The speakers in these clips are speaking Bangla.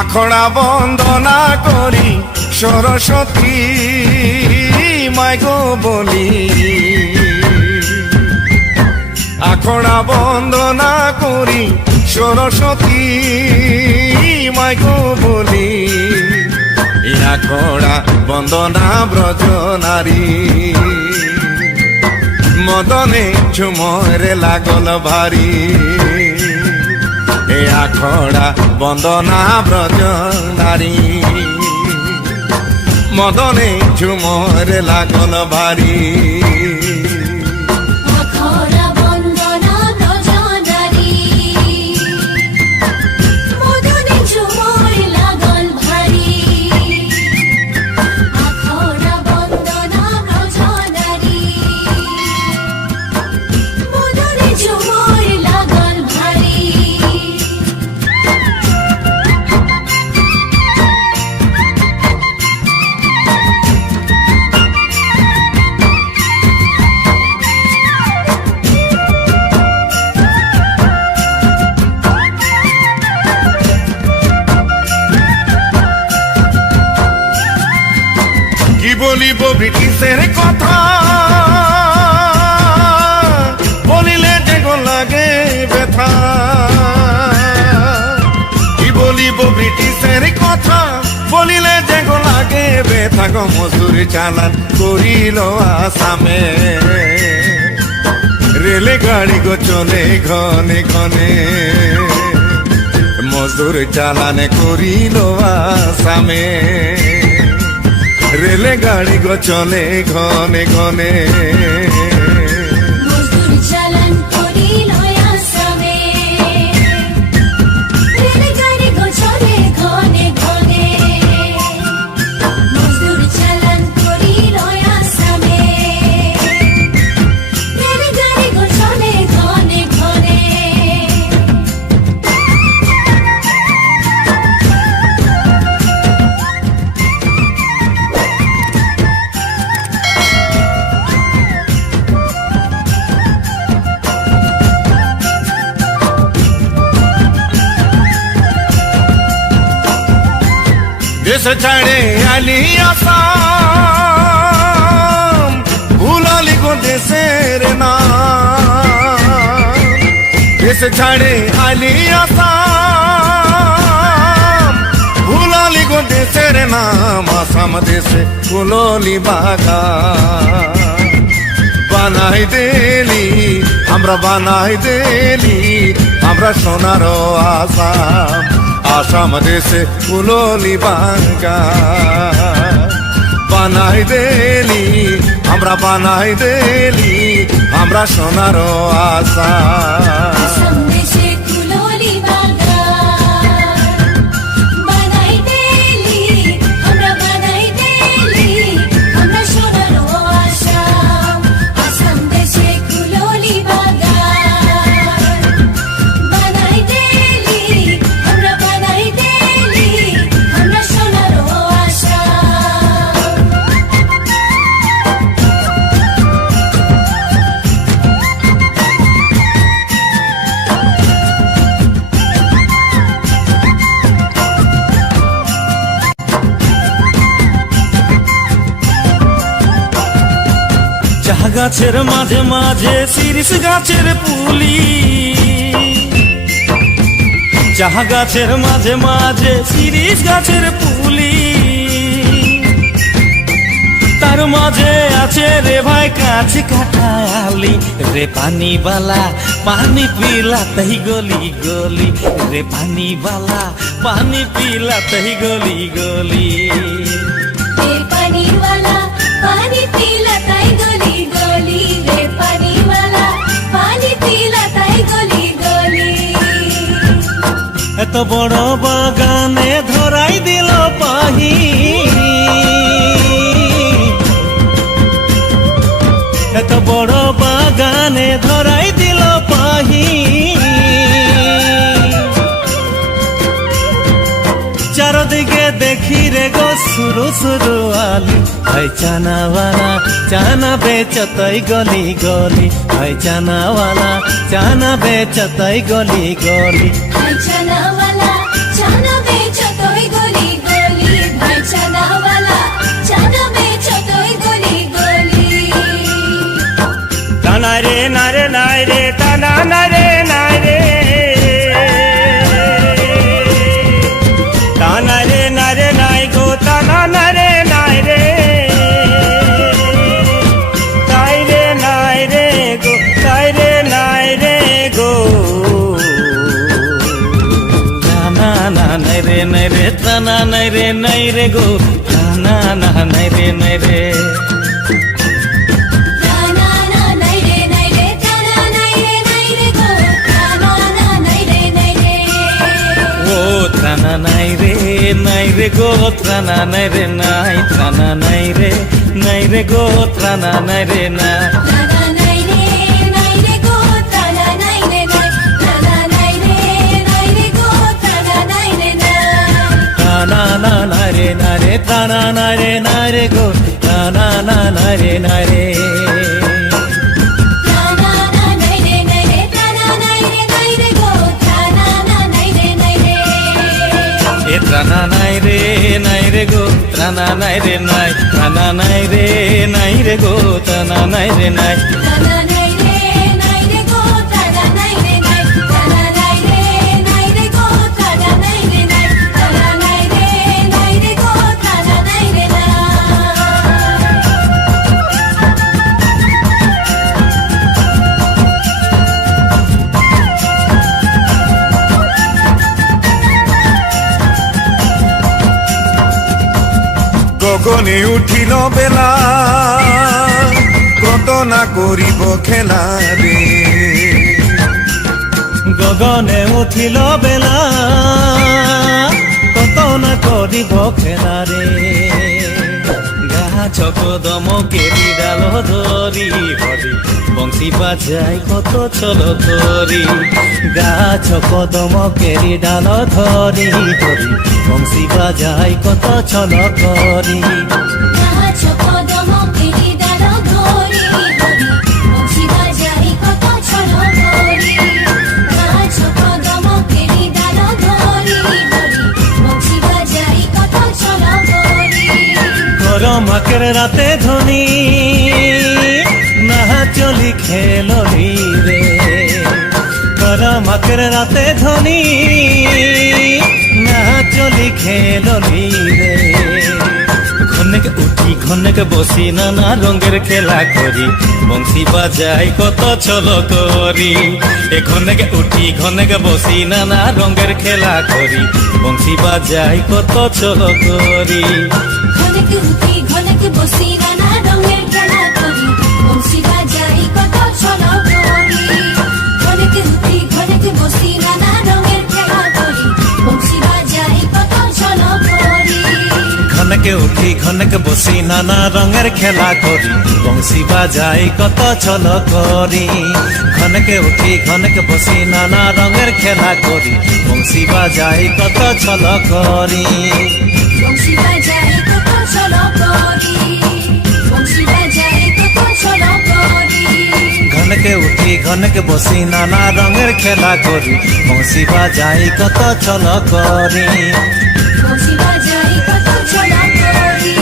আখড়া বন্দনা করি সরস্বতী মাইগো বলি, আখড়া বন্দনা করি সরস্বতী মাইগো বলি, আখড়া বন্দনা ব্রজ নারী মদনে ঝুমরে লাগল ভারী, এ আখড়া বন্দনা ব্রজ নারী মদনে ঝুমরে লাগল ভারী। কি বলিব ব্রিটিশের কথা, বলিলে যে গো লাগে ব্যথা, কি বলিব ব্রিটিশের কথা, বলিলে যে গো লাগে ব্যথা গো। মজদুর চালান করিল আসামে, রেলে গাড়ি গো চলে ঘনে ঘনে, মজদুর চালান করিল আসামে, রেলে গাড়ি গো চলে ঘনে ঘনে। মজদুর চালান করিল আসামে, রেলে গাড়ি গো চলে ঘনে ঘনে, মজদুর চালান করিল আসামে, রেলে গাড়ি গো চলে ঘনে ঘনে। দেশ ছাড়ে আলি আসাম, ভুলালি গো দেশের নাম, দেশ ছাড়ে আলি আসাম, ভুলালি গো দেশের নাম, আসাম দেশে ফুললি বাগান বানাই দেলি আমরা, বানাই দেলি আমরা সোনার আসাম, আসাম দেশে ফুললি বাগান বানাই দেলি আমরা, বানাই দেলি আমরা সোনার আসাম। আসাম দেশে ফুললি বাগান বানাই দেলি আমরা, বানাই দেলি আমরা সোনার আসাম। আসাম দেশে ফুললি বাগান বানাই দেলি আমরা, বানাই দেলি আমরা সোনার আসাম। চাহ গাছের মাঝে মাঝে শিরিষ গাছের পুলি, চাহ গাছের মাঝে মাঝে শিরিষ গাছের পুলি, তার মাঝে আছে রে ভাই কাছে কাটালি, রে পানিবালা পানি পিলা তহি গলি গলি, রে পানিবালা পানি পিলা তহি গলি গলি। রে পানিওয়ালা পানি পিলা তাই গলি গলি, রে পানিওয়ালা পানি পিলা তাই গলি গলি। এত বড় বাগানে ধরাই দিল পাহি, এত বড় বাগানে ধরাই দিল পাহি, চারদিকে দেখি রে গো সুরু সুরু আলি, ভাই চানাওয়ালা চানা বেচতই গলি গলি, ভাই চানাওয়ালা চানা বেচতই গলি গলি। চানাওয়ালা চানা বেচতই টানা নাই রে গো টানা নাই রে না না না নাই রে টানা নাই রে গো টানা না নাই রে ও ত্রানা নাই রে গো ত্রানা নাই ত্রানা নাই রে গো ত্রানা নাই না টানা নাই রে গো টানা নাই রে টানা নাই রে গো টানা নাই রে টানা না রে টানা না রে গো টানা না রে টানা না নাই রে টানা নাই রে গো টানা না নাই রে এ ত্রানা নাই রে গো ত্রানা নাই ত্রানা নাই রে গো ত্রানা নাই টানা নাই রে গো টানা নাই রে টানা নাই রে গো টানা নাই রে টানা নাই রে গো টানা নাই রে গগনে উঠিল বেলা কত না করিব খেলা রে গগনে উঠিল বেলা কত না করিব খেলা রে গাছ কদম কেরি ডাল ধরি হরি বংশী বাজাই কত চল করি গাছ কদম কেরি ডাল ধরি হরি বংশী বাজাই কত চল করি গাছ কদম কেরি ডাল ধরি হরি বংশী বাজাই কত ছল করি গাছ কদম কেরি ডাল ধরি হরি বংশী বাজাই কত ছল করি ঘর মাকের রাতে ধনী না চলি খেললি রে ঘর মাকের রাতে ধনী না চলি খেললি রে ঘনেকে উঠি ঘনেকে বসি নানা রঙের খেলা করি বংশী বাজাই কত চল করি এ ঘনেকে উঠি ঘনেকে বসি নানা রঙের খেলা করি বংশী বাজাই কত চল করি ঘনকে উঠি ঘনকে বসি নানা রঙের খেলা করি বংশী বাজাই কত ছল করি ঘনকে উঠি ঘনকে বসি নানা রঙের খেলা করি বংশী বাজাই কত ছল করি ঘনকে উঠি ঘনকে বসি নানা রঙের খেলা করি বংশী বাজাই কত ছল করি ঘনকে উঠি ঘনকে বসি নানা রঙের খেলা করি বংশী বাজাই কত ছল করি বংশী বাজাই কত ছল করি বংশী বাজাই কত ছল করি ঘনকে উঠি ঘনকে বসি নানা রঙের খেলা করি বংশী বাজাই কত ছল করি বংশী বাজাই কত ছল করি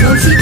বংশী